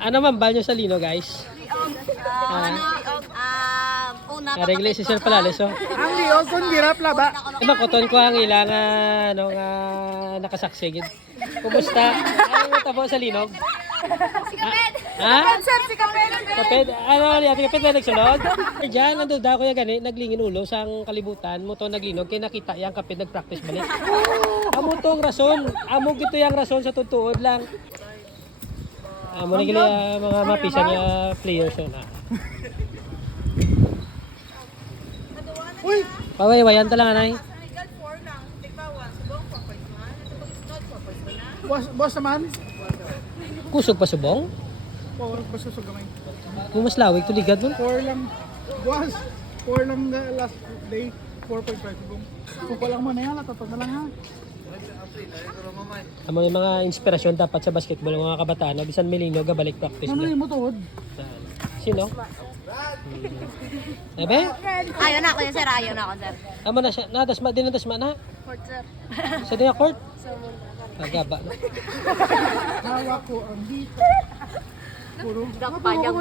Ano man balyo sa lino, guys? Regle si Sir Palales, oh. Ang liog kung dirap laba. Diba, koton ko ang ilang ano nga nakasaksi. Kumusta? Ano mo tabo sa linog? Ha? Sir, si Kaped. Kaped, ano niya, kaped na nagsunod? Diyan, nandun daw kuya gani, naglingin ulo sa kalibutan, mo to naglinog, kaya nakita yang kaped nag-practice balik. Amo tong rason, amo gito yang rason sa tutuod lang. Amo na gila mga mapisa niya players so na. Uy, Paway-wayan talaga nay. boss naman. Kusog pa subong? Power basta sa gamay. Kung mas lawig tuligad mo. 4 lang. Boss, 4 lang last day. 4.5 bong. Kupa lang mo na yan, tatod na lang ha. Amo yung mga inspirasyon dapat sa basketball ng mga kabataan, no? Bisan Melino gabalik practice Ano na. yung mo tuod? Sino? Sabi? Ayaw na ako yun, sir. Ayaw na ako, sir. Amo na siya, natasma din natasma na. Court, sir. Sa diya court. Agaba no. Hawak ko ang dito. Puro. Dakpa niyang